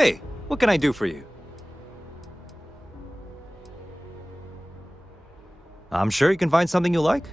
Hey, what can I do for you? I'm sure you can find something you like.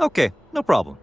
Okay, no problem.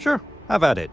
Sure, have at it.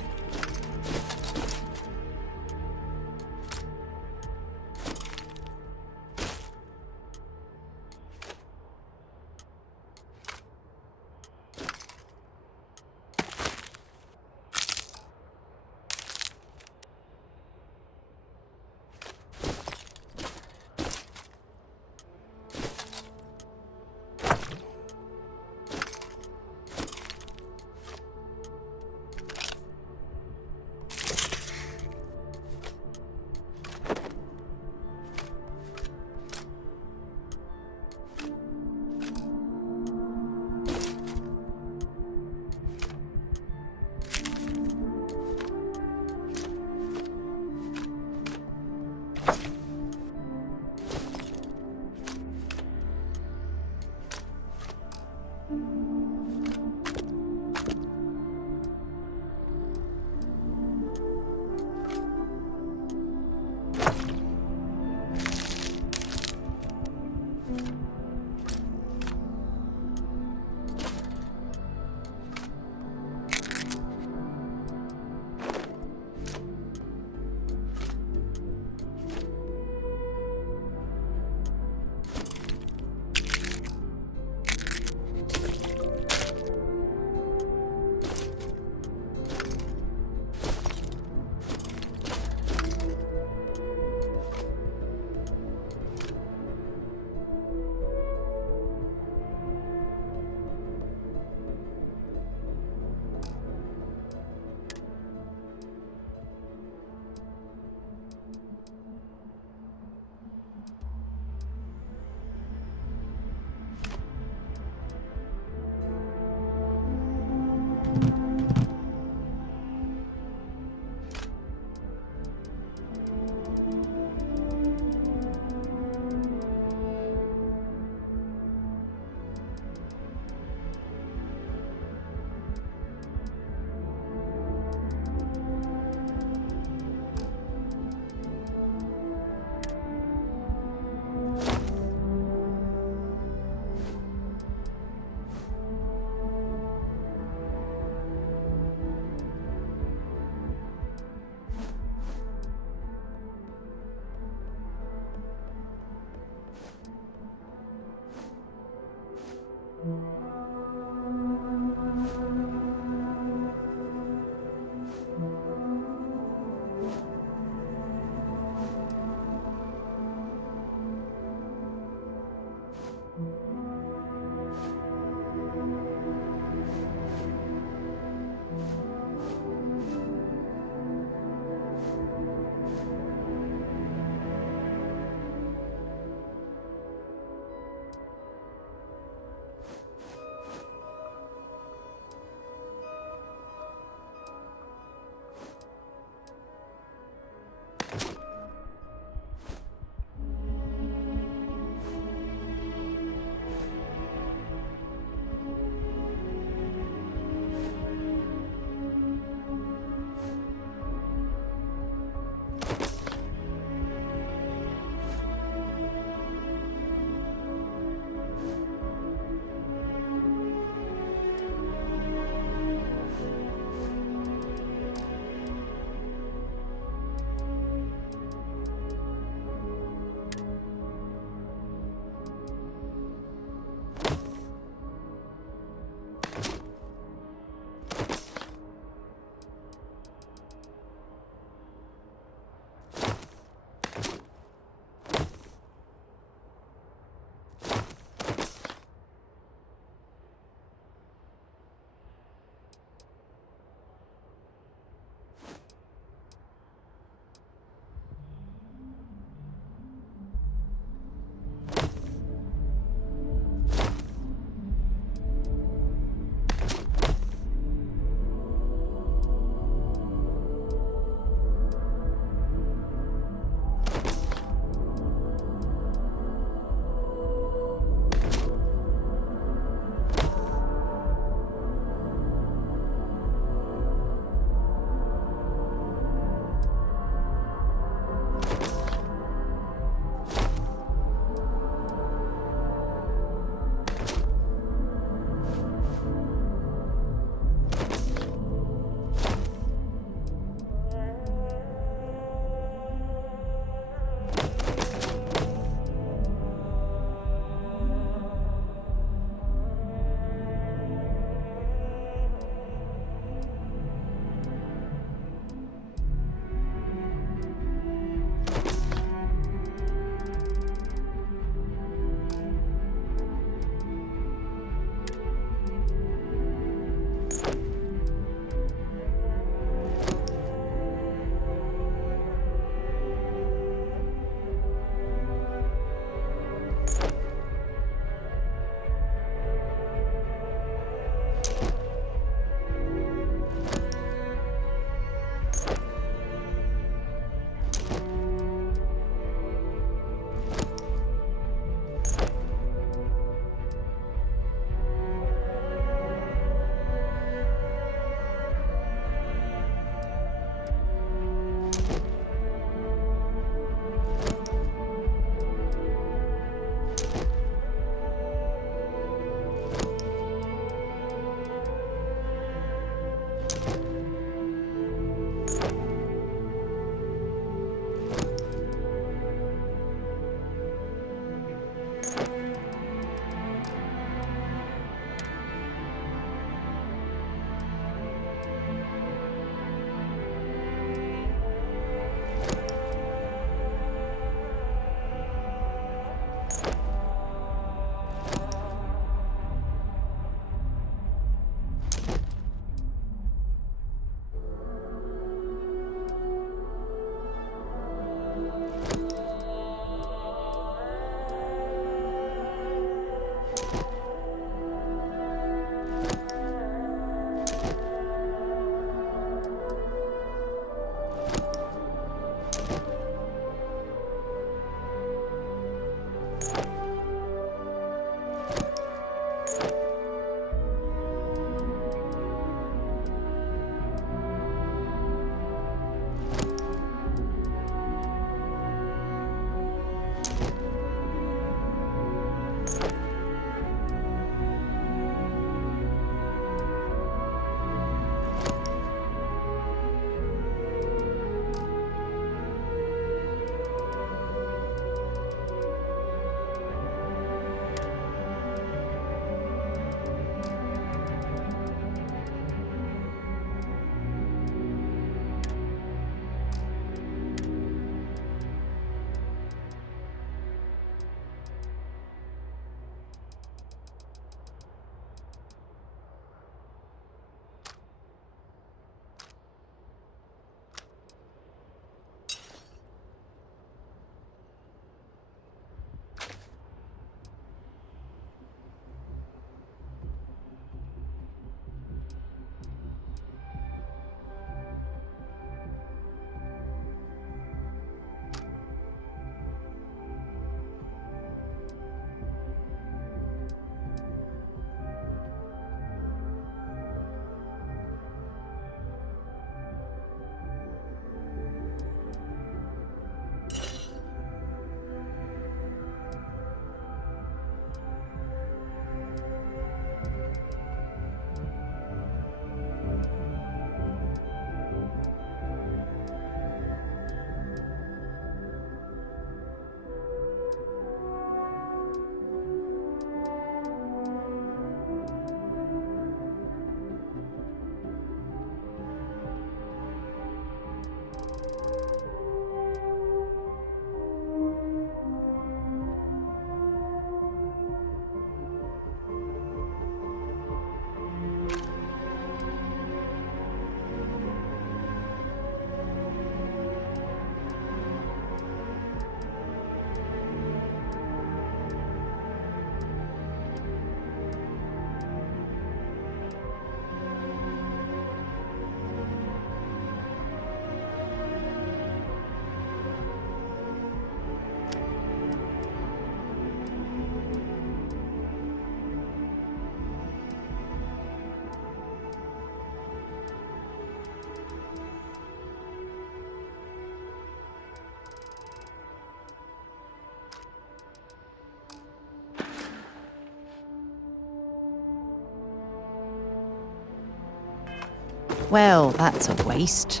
Well, that's a waste.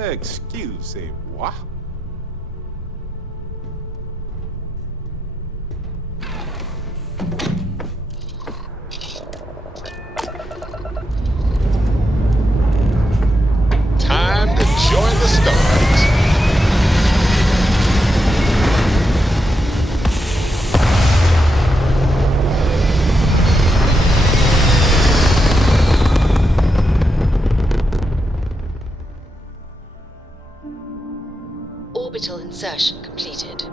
Excusez-moi. Time to join the stars. Orbital insertion completed.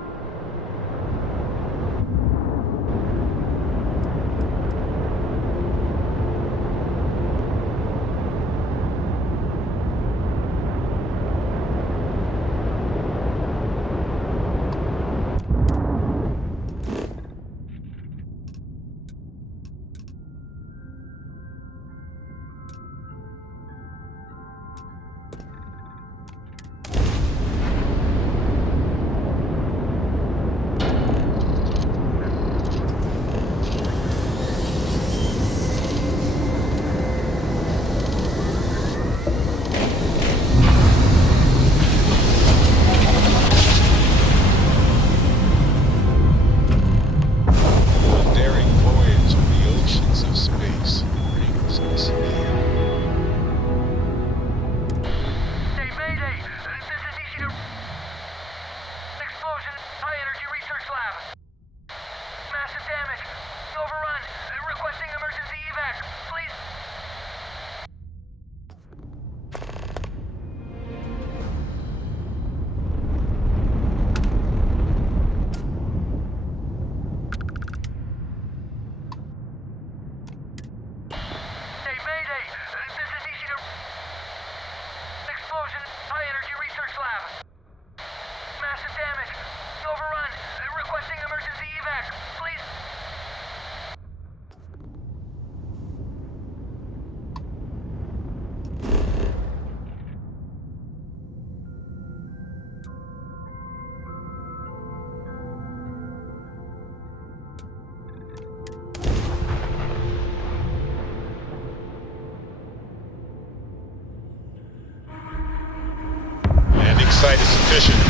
Site is sufficient.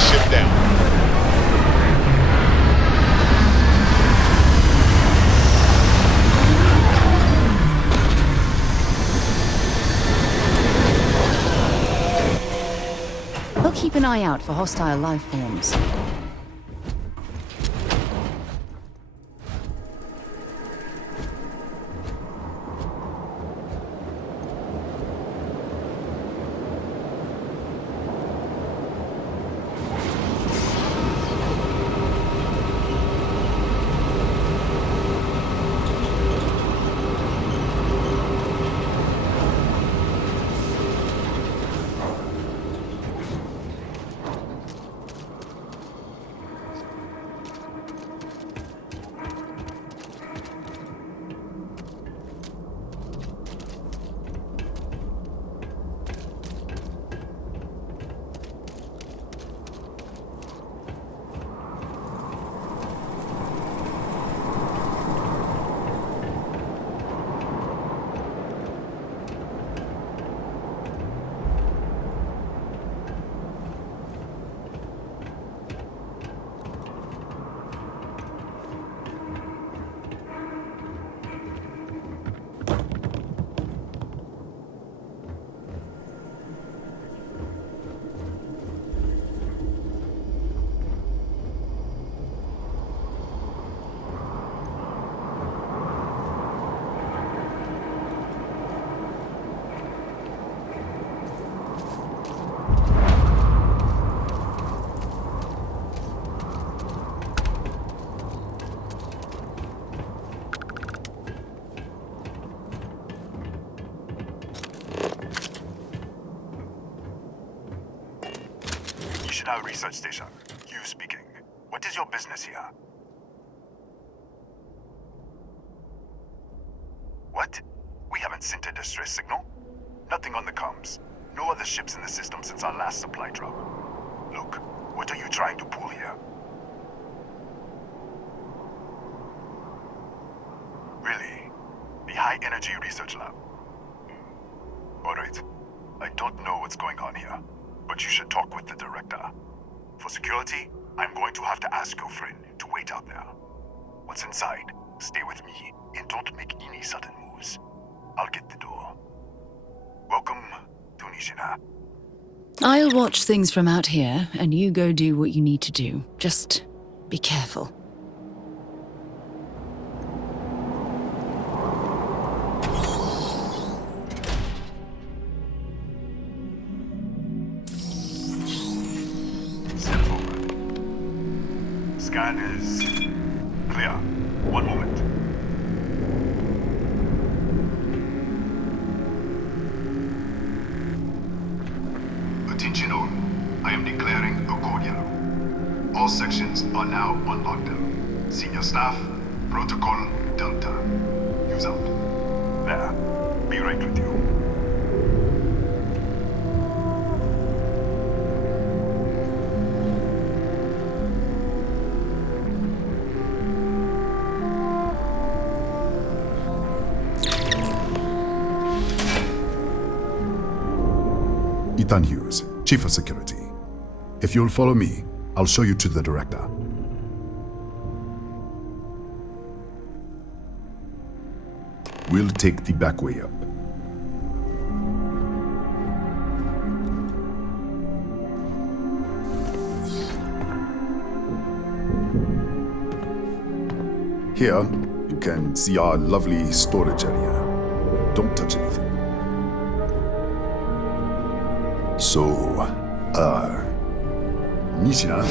Ship down. We'll keep an eye out for hostile life forms. National Research Station. You speaking. What is your business here? What? We haven't sent a distress signal? Nothing on the comms. No other ships in the system since our last supply drop. Look, what are you trying to pull here? Really? The High Energy Research Lab? Alright. I don't know what's going on here, but you should talk with the director. For security, I'm going to have to ask your friend to wait out there. Once inside, stay with me and don't make any sudden moves. I'll get the door. Welcome to Nishina. I'll watch things from out here, and you go do what you need to do. Just be careful. Cell phone. Scan is clear. One moment. Attention all. I am declaring a code yellow. All sections are now on lockdown. Senior staff, protocol Delta. Use out. There. Be right with you. Ethan Hughes, Chief of Security. If you'll follow me, I'll show you to the director. We'll take the back way up. Here, you can see our lovely storage area. Don't touch anything. So, Nishina.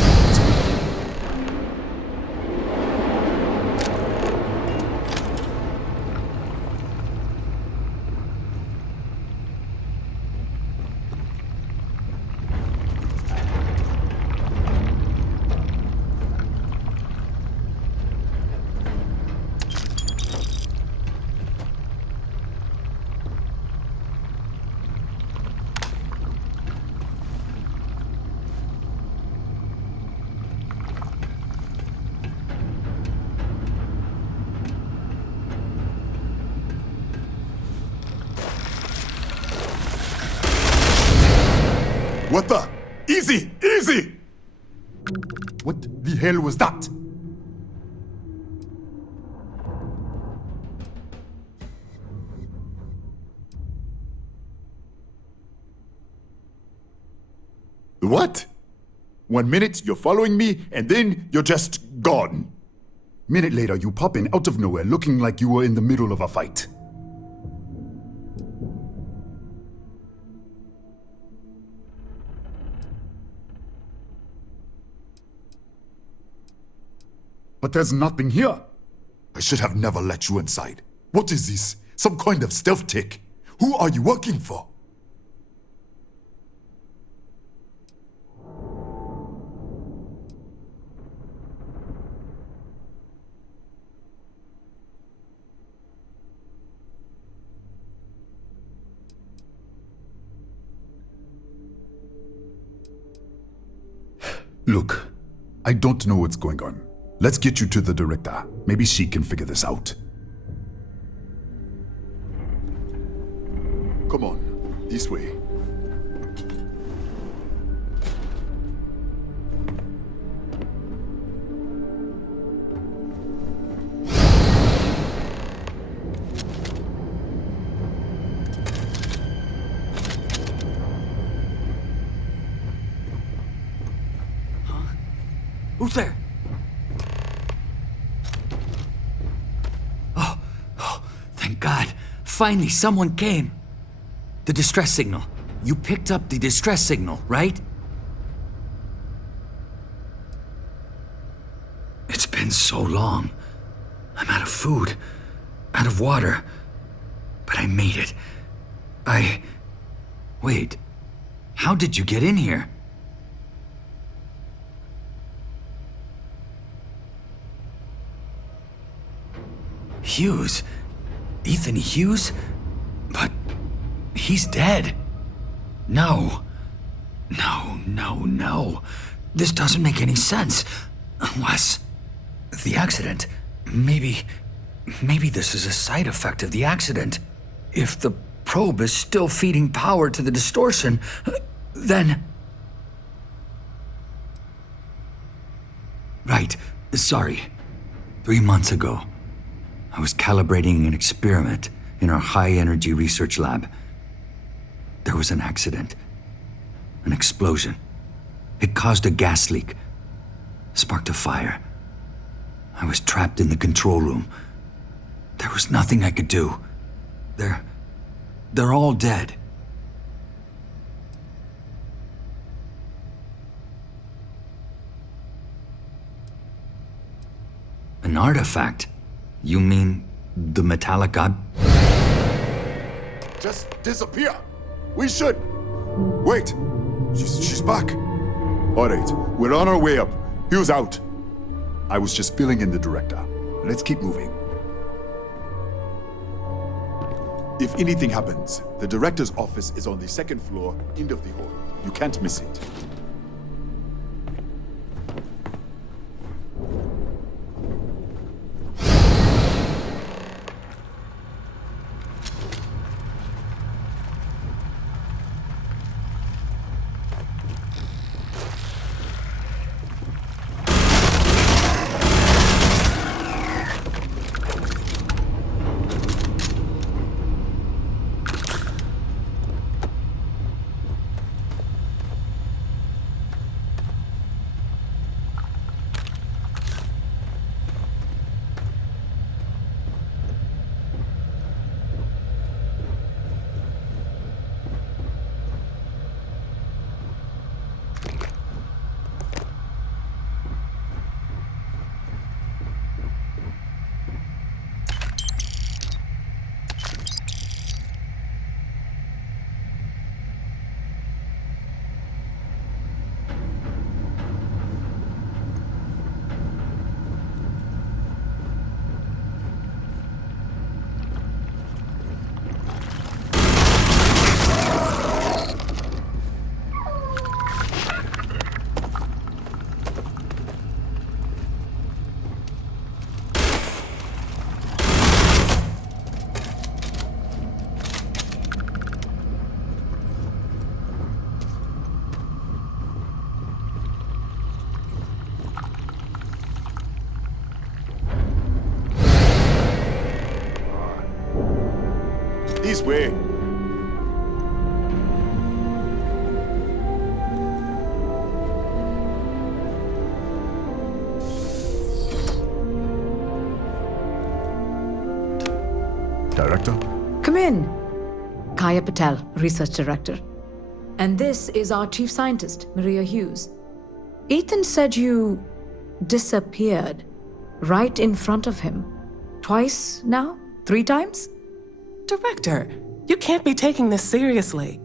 What the? Easy! Easy! What the hell was that? What? 1 minute you're following me, and then you're just gone. Minute later you pop in out of nowhere looking like you were in the middle of a fight. But there's nothing here. I should have never let you inside. What is this? Some kind of stealth tick? Who are you working for? Look, I don't know what's going on. Let's get you to the director. Maybe she can figure this out. Come on, this way. Who's there? Thank God. Finally, someone came. The distress signal. You picked up the distress signal, right? It's been so long. I'm out of food, out of water. But I made it. Wait. How did you get in here? Hughes? Ethan Hughes? But he's dead. No. No. This doesn't make any sense. Unless the accident. Maybe this is a side effect of the accident. If the probe is still feeding power to the distortion, then... Right. Sorry. 3 months ago, I was calibrating an experiment in our high-energy research lab. There was an accident. An explosion. It caused a gas leak. Sparked a fire. I was trapped in the control room. There was nothing I could do. They're all dead. An artifact? You mean the metallic Just disappear. We should. Wait. She's back. All right, we're on our way up. Hughes out. I was just filling in the director. Let's keep moving. If anything happens, the director's office is on the second floor, end of the hall. You can't miss it. This way. Director? Come in. Kaya Patel, Research Director. And this is our Chief Scientist, Maria Hughes. Ethan said you disappeared right in front of him. Twice now? 3 times? Director, you can't be taking this seriously.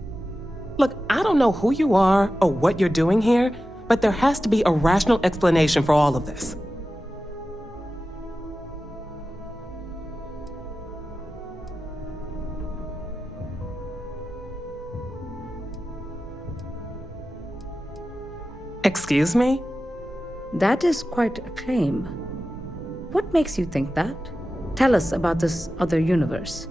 Look, I don't know who you are or what you're doing here, but there has to be a rational explanation for all of this. Excuse me? That is quite a claim. What makes you think that? Tell us about this other universe.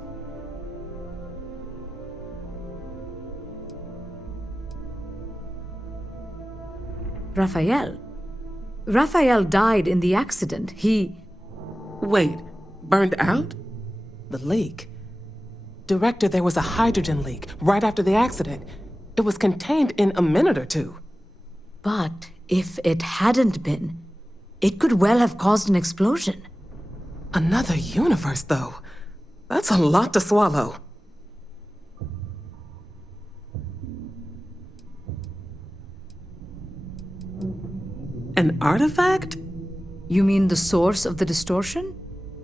Raphael. Raphael died in the accident. Wait, burned out? The leak. Director, there was a hydrogen leak right after the accident. It was contained in a minute or two. But if it hadn't been, it could well have caused an explosion. Another universe, though. That's a lot to swallow. An artifact? You mean the source of the distortion?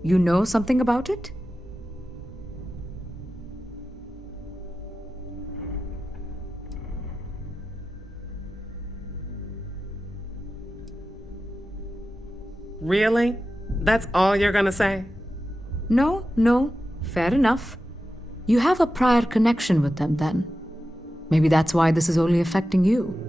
You know something about it? Really? That's all you're gonna say? No, fair enough. You have a prior connection with them then. Maybe that's why this is only affecting you.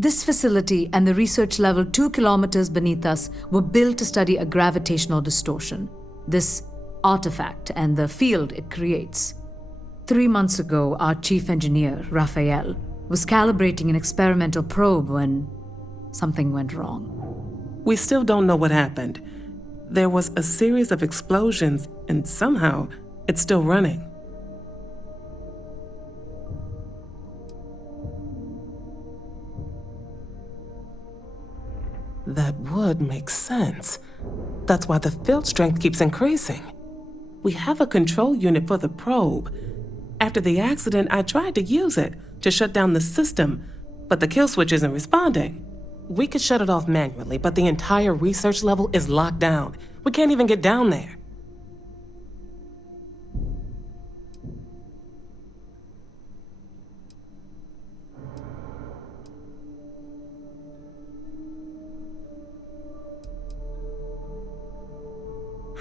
This facility and the research level 2 kilometers beneath us were built to study a gravitational distortion, this artifact and the field it creates. 3 months ago, our chief engineer, Raphael, was calibrating an experimental probe when something went wrong. We still don't know what happened. There was a series of explosions, and somehow it's still running. That would make sense. That's why the field strength keeps increasing. We have a control unit for the probe. After the accident, I tried to use it to shut down the system, but the kill switch isn't responding. We could shut it off manually, but the entire research level is locked down. We can't even get down there.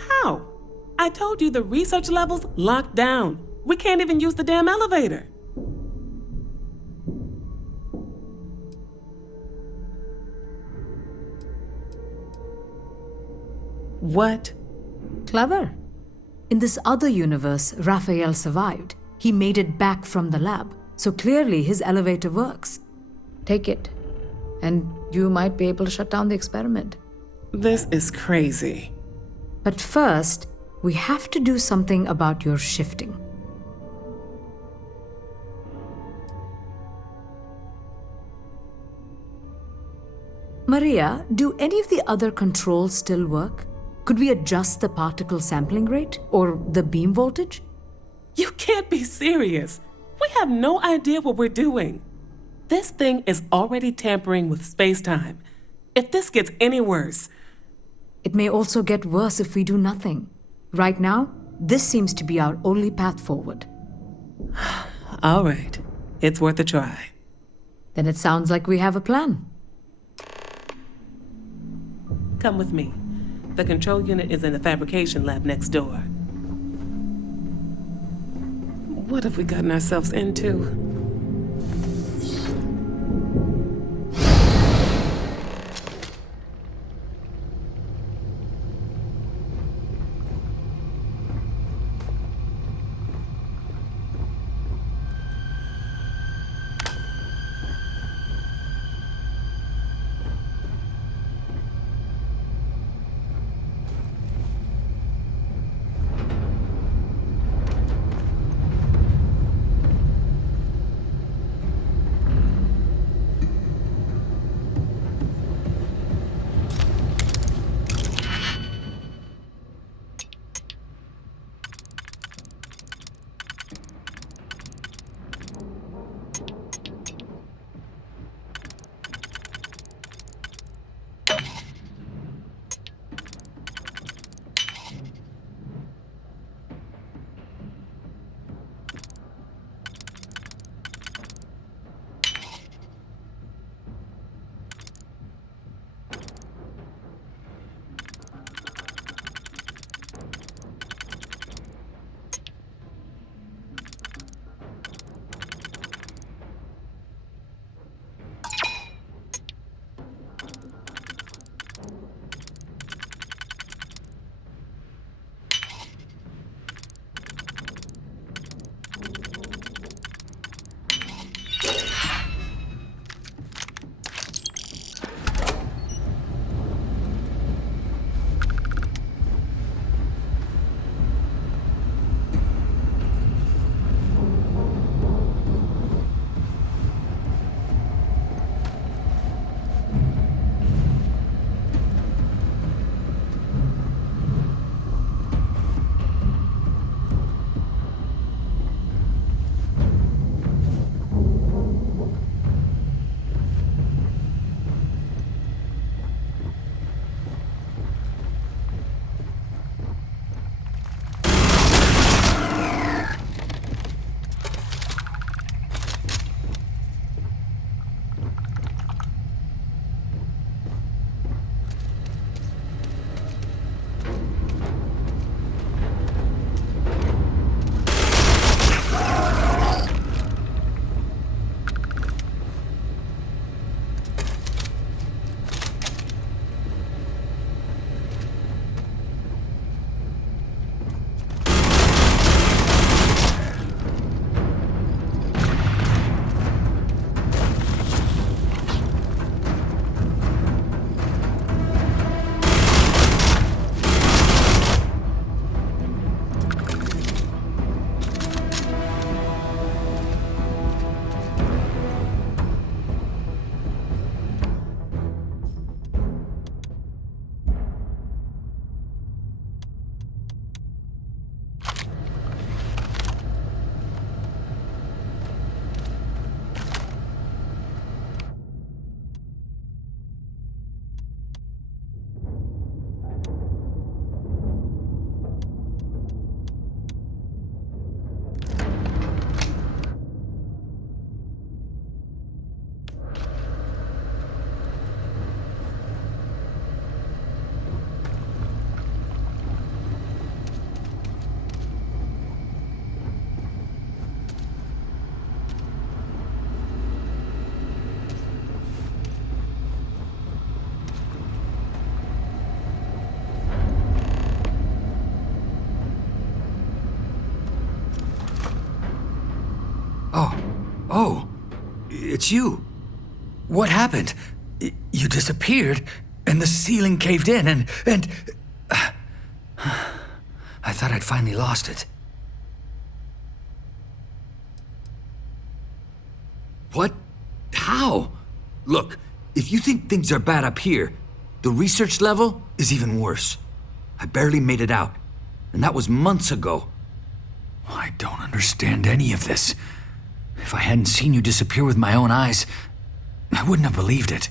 How? I told you the research level's locked down. We can't even use the damn elevator. What? Clever. In this other universe, Raphael survived. He made it back from the lab, so clearly his elevator works. Take it, and you might be able to shut down the experiment. This is crazy. But first, we have to do something about your shifting. Maria, do any of the other controls still work? Could we adjust the particle sampling rate or the beam voltage? You can't be serious. We have no idea what we're doing. This thing is already tampering with space-time. If this gets any worse... It may also get worse if we do nothing. Right now, this seems to be our only path forward. All right. It's worth a try. Then it sounds like we have a plan. Come with me. The control unit is in the fabrication lab next door. What have we gotten ourselves into? it's you. What happened? You disappeared, and the ceiling caved in, and... I thought I'd finally lost it. What? How? Look, if you think things are bad up here, the research level is even worse. I barely made it out, and that was months ago. I don't understand any of this. If I hadn't seen you disappear with my own eyes, I wouldn't have believed it.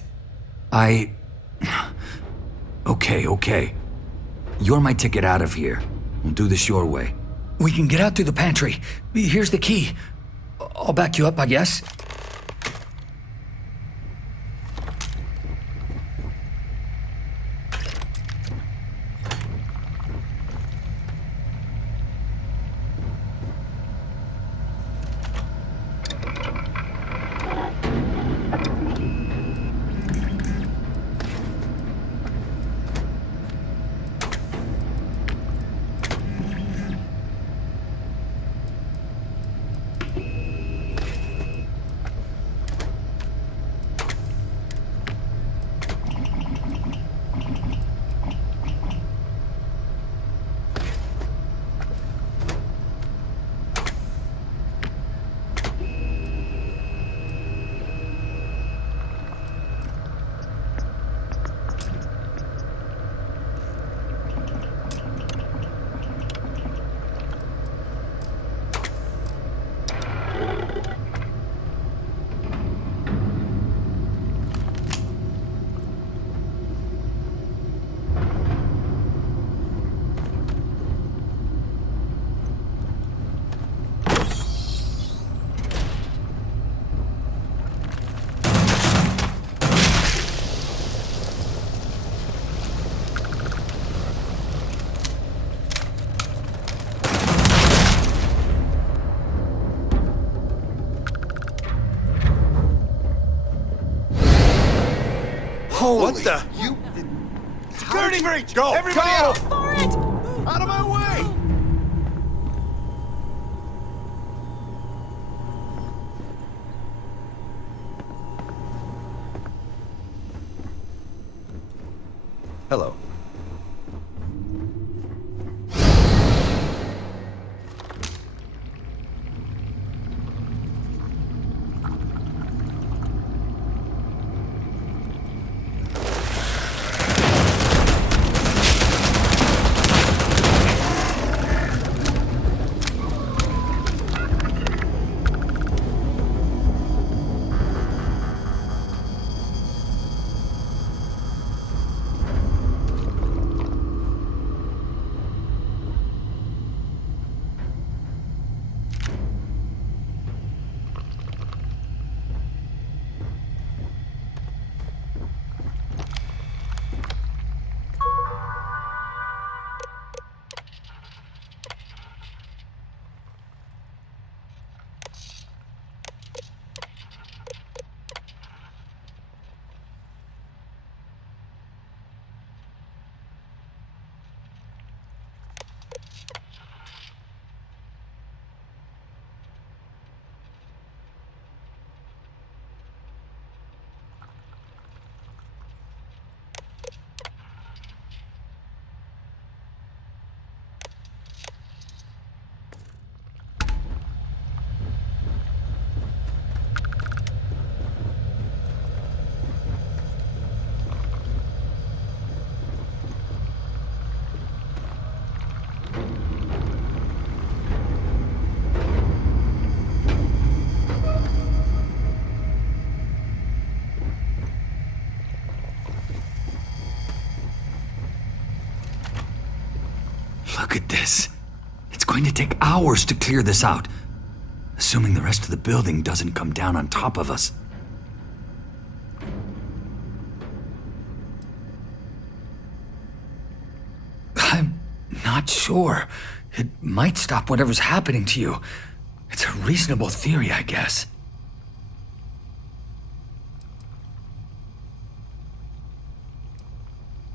Okay. You're my ticket out of here. We'll do this your way. We can get out through the pantry. Here's the key. I'll back you up, I guess. What the? You... Security breach! Go! Everybody out! For it! Out of my way! Hello. Look at this. It's going to take hours to clear this out, assuming the rest of the building doesn't come down on top of us. I'm not sure. It might stop whatever's happening to you. It's a reasonable theory, I guess.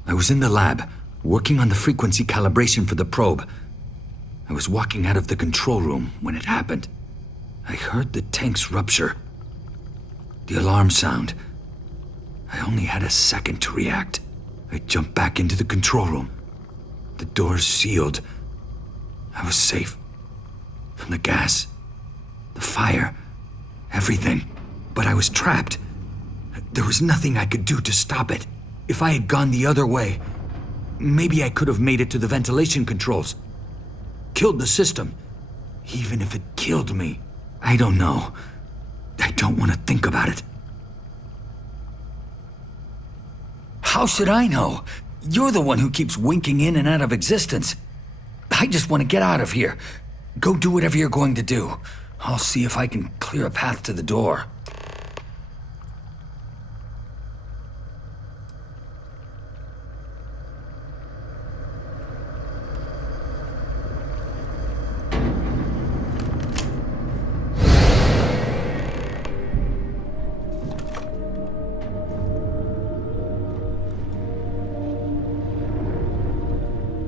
I was in the lab, working on the frequency calibration for the probe. I was walking out of the control room when it happened. I heard the tanks rupture. The alarm sound. I only had a second to react. I jumped back into the control room. The doors sealed. I was safe. From the gas, the fire, everything. But I was trapped. There was nothing I could do to stop it. If I had gone the other way, maybe I could have made it to the ventilation controls. Killed the system. Even if it killed me. I don't know. I don't want to think about it. How should I know? You're the one who keeps winking in and out of existence. I just want to get out of here. Go do whatever you're going to do. I'll see if I can clear a path to the door.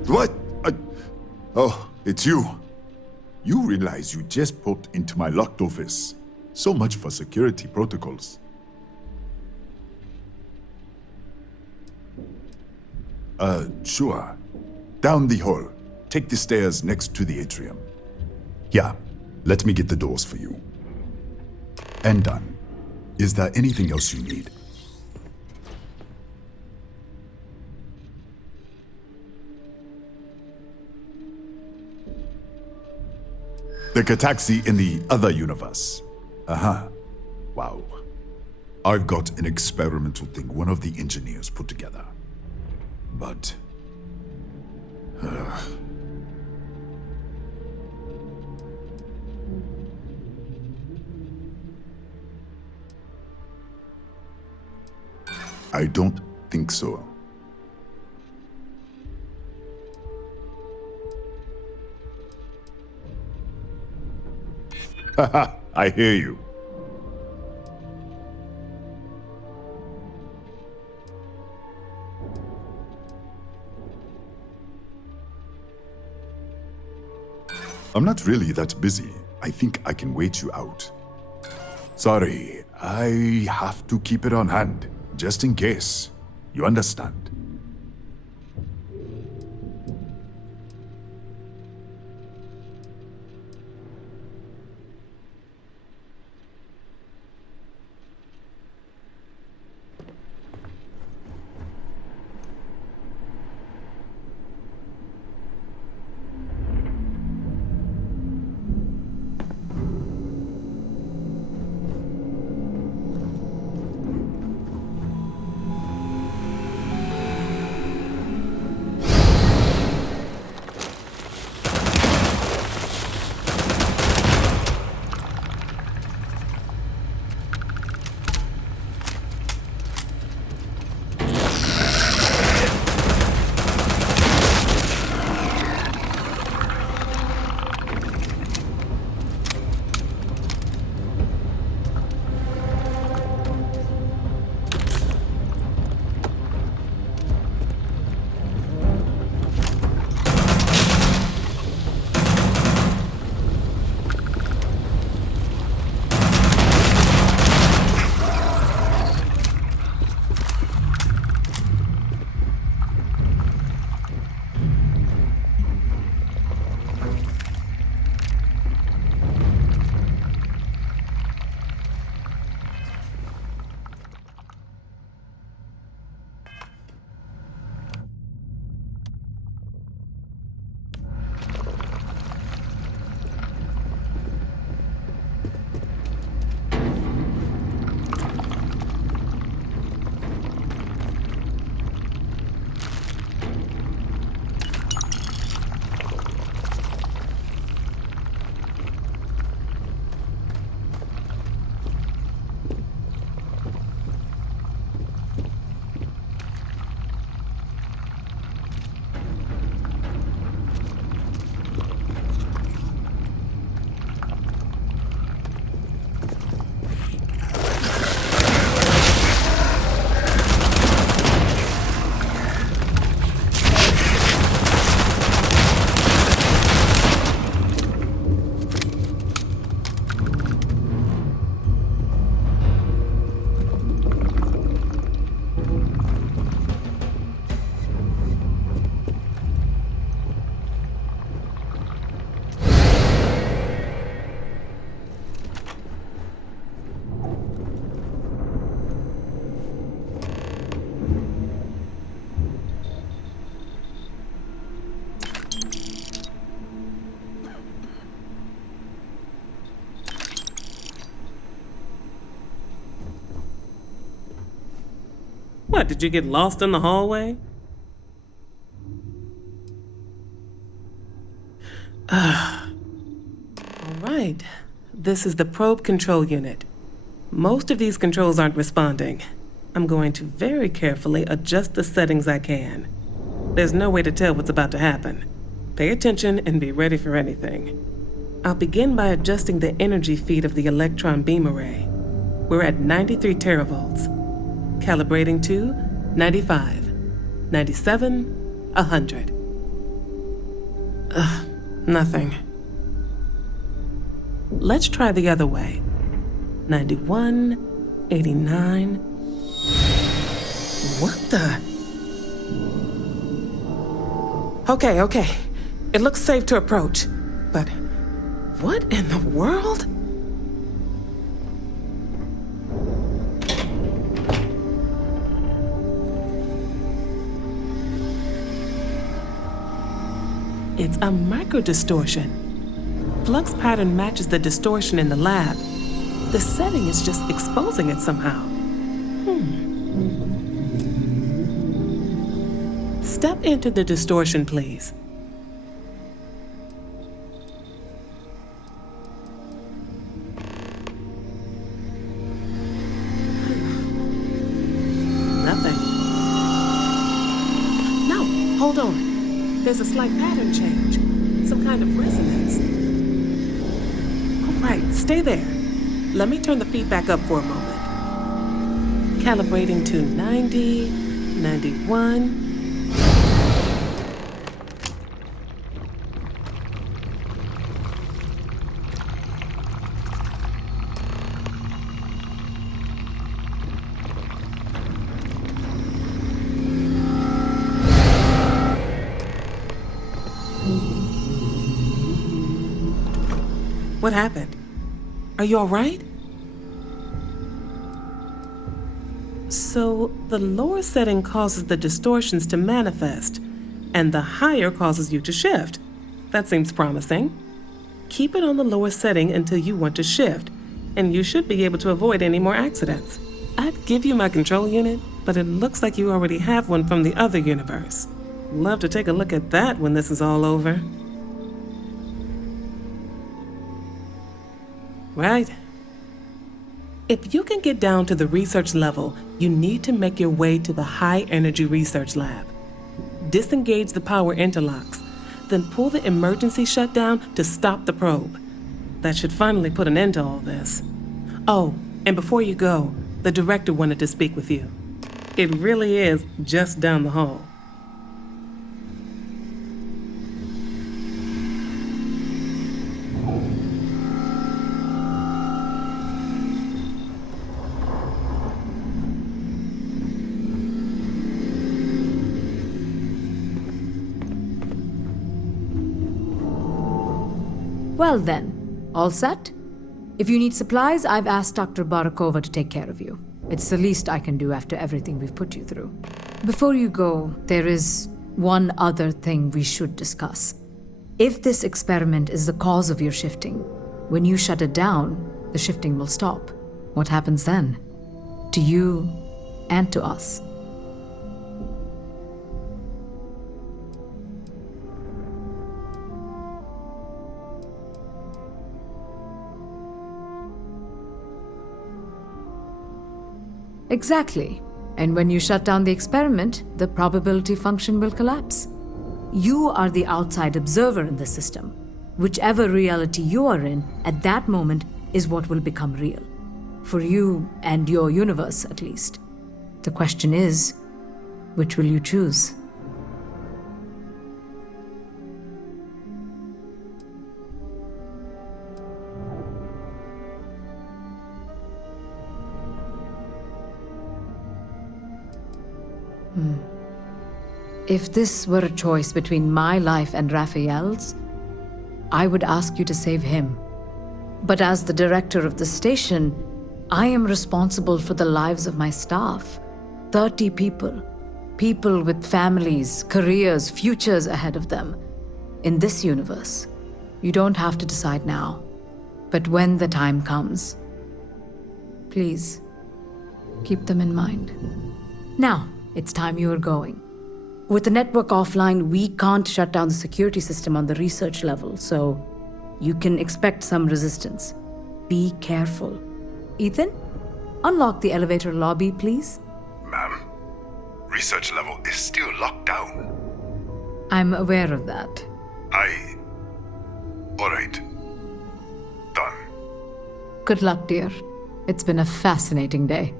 What? Oh, it's you. You realize you just popped into my locked office. So much for security protocols. Sure. Down the hall. Take the stairs next to the atrium. Yeah, let me get the doors for you. And done. Is there anything else you need? The taxi in the other universe. Uh-huh. Wow. I've got an experimental thing one of the engineers put together. But... I don't think so. Haha, I hear you. I'm not really that busy. I think I can wait you out. Sorry, I have to keep it on hand, just in case. You understand? What, did you get lost in the hallway? All right. This is the probe control unit. Most of these controls aren't responding. I'm going to very carefully adjust the settings I can. There's no way to tell what's about to happen. Pay attention and be ready for anything. I'll begin by adjusting the energy feed of the electron beam array. We're at 93 teravolts. Calibrating to 95, 97, 100. Nothing. Let's try the other way. 91, 89. What the? Okay. It looks safe to approach. But what in the world? It's a microdistortion. Flux pattern matches the distortion in the lab. The setting is just exposing it somehow. Step into the distortion, please. Nothing. No, hold on. There's a slight pattern change. Some kind of resonance. All right, stay there. Let me turn the feedback up for a moment. Calibrating to 90, 91. What happened? Are you all right? So, the lower setting causes the distortions to manifest, and the higher causes you to shift. That seems promising. Keep it on the lower setting until you want to shift, and you should be able to avoid any more accidents. I'd give you my control unit, but it looks like you already have one from the other universe. Love to take a look at that when this is all over. Right. If you can get down to the research level, you need to make your way to the high-energy research lab. Disengage the power interlocks, then pull the emergency shutdown to stop the probe. That should finally put an end to all this. Oh, and before you go, the director wanted to speak with you. It really is just down the hall. Well then, all set? If you need supplies, I've asked Dr. Barakova to take care of you. It's the least I can do after everything we've put you through. Before you go, there is one other thing we should discuss. If this experiment is the cause of your shifting, when you shut it down, the shifting will stop. What happens then? To you and to us. Exactly. And when you shut down the experiment, the probability function will collapse. You are the outside observer in the system. Whichever reality you are in at that moment is what will become real. For you and your universe, at least. The question is, which will you choose? If this were a choice between my life and Raphael's, I would ask you to save him. But as the director of the station, I am responsible for the lives of my staff. 30 people. People with families, careers, futures ahead of them. In this universe, you don't have to decide now. But when the time comes, please, keep them in mind. Now, it's time you are going. With the network offline, we can't shut down the security system on the research level, so you can expect some resistance. Be careful. Ethan, unlock the elevator lobby, please. Ma'am, research level is still locked down. I'm aware of that. Alright. Done. Good luck, dear. It's been a fascinating day.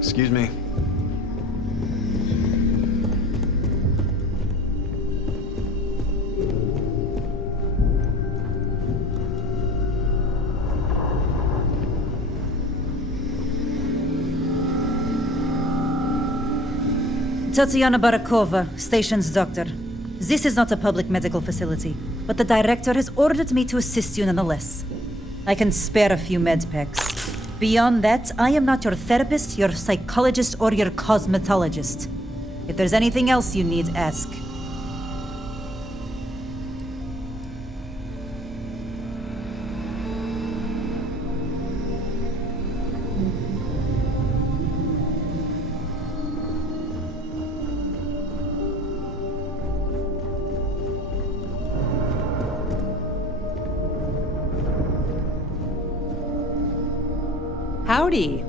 Excuse me. Tatiana Barakova, station's doctor. This is not a public medical facility, but the director has ordered me to assist you nonetheless. I can spare a few med packs. Beyond that, I am not your therapist, your psychologist, or your cosmetologist. If there's anything else you need, ask. Howdy.